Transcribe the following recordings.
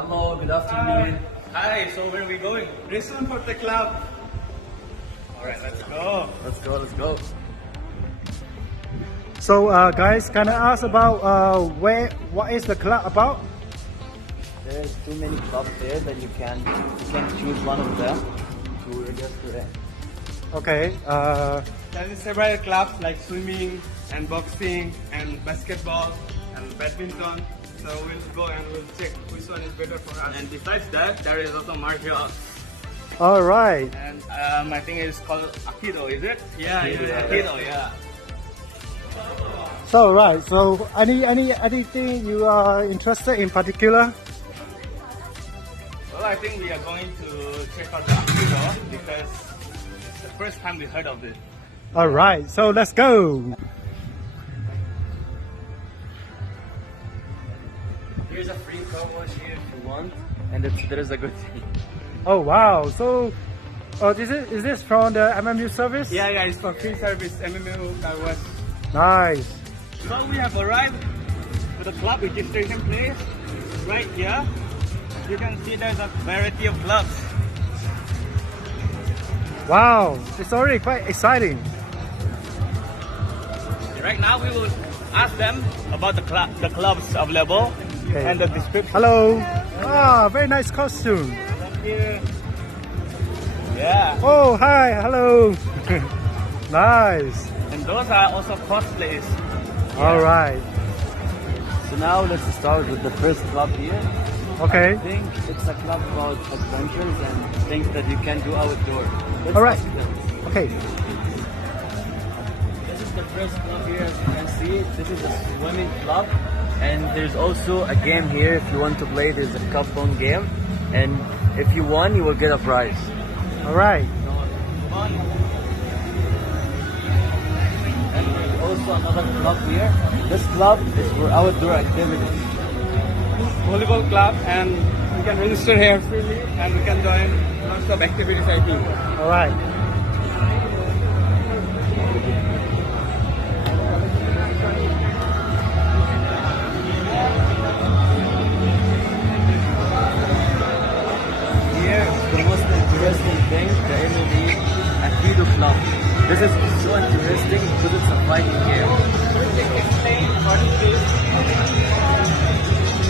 Hello, good afternoon. Hi, so where are we going? Listen for the club. Alright, let's go. Let's go. So guys, can I ask about what is the club about? There's too many clubs there that you can choose one of them to register in. Okay. There is several clubs like swimming and boxing and basketball and badminton. So we'll go and we'll check which one is better for us. And besides that, there is also martial arts. All right. And I think it's called Aikido, is it? Yeah. Aikido, yeah. So right. So anything you are interested in particular? Well, I think we are going to check out the Aikido because it's the first time we heard of it. All right. So let's go. Here's a free promo here if you want, and there is a good thing. Oh wow. So, is this from the MMU service? Yeah, it's for free service MMU car wash. Nice. So we have arrived to the club registration place right here. You can see there's a variety of clubs. Wow. It's already quite exciting. Right now we will ask them about the clubs available Okay. and the description. Hello. Ah, very nice costume. Here. Yeah. Oh, hi. Hello. Nice. And those are also cosplays. All right. So now let's start with the first club here. Okay. I think it's a club about adventures and things that you can do outdoor. Let's All right. ask them. Okay. This is the first club here, as you can see. This is a swimming club, and there's also a game here. If you want to play, there's a cup phone game, and if you won, you will get a prize. All right. And there's also another club here. This club is for outdoor activities. Volleyball club, and we can register here freely and we can join lots of activities, I think. All right. Here, the most interesting thing, the MMU Aikido club. This is so interesting because it's a fighting game. Explain what it is.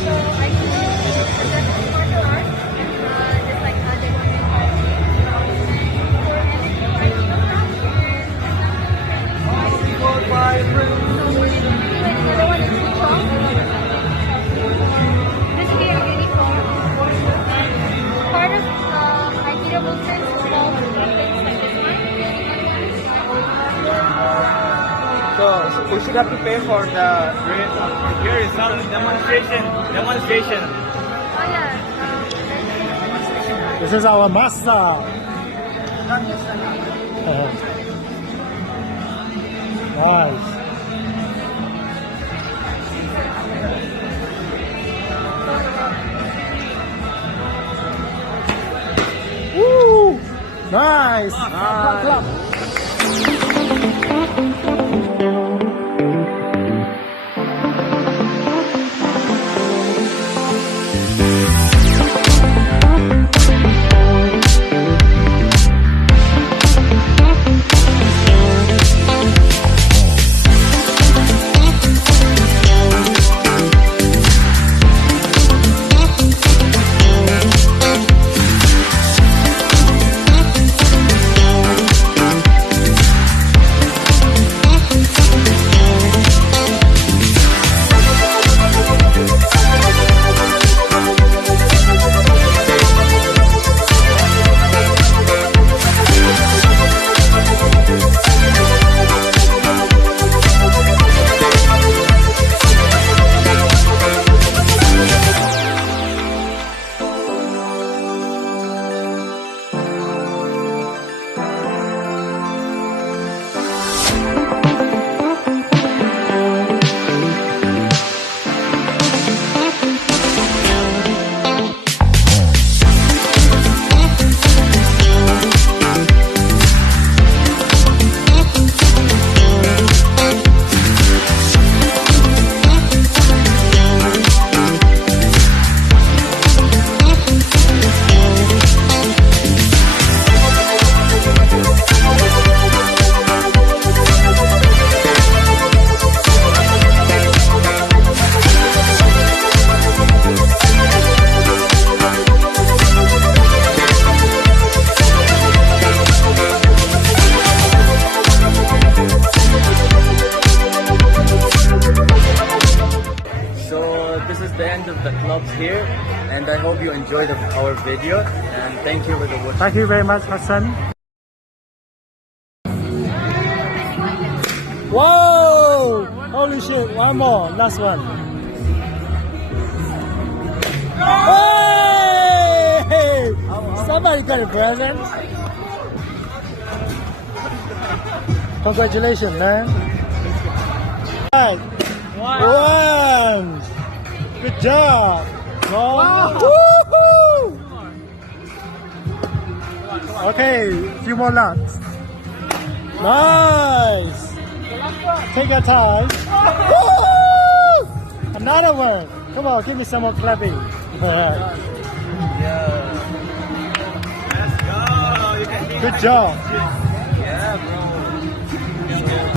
So Aikido is a Japanese martial art, just like other for Aikido the one is strong. This here is uniform. Part of Aikido movement is small things like this one. So we should have to pay for the rate. Here is some demonstration. Oh yeah. This is our master. Nice. Woo! Nice. Clap, clap. the end of the clubs here, and I hope you enjoyed our video. And thank you for the watching. Thank you very much, Hassan. Whoa! Holy shit! One more, last one. Hey! Somebody got a present. Congratulations, man. One. Good job. Woohoo! Okay, few more laps. Nice. Take your time. Woo! Another one. Come on, give me some more clapping. Good job.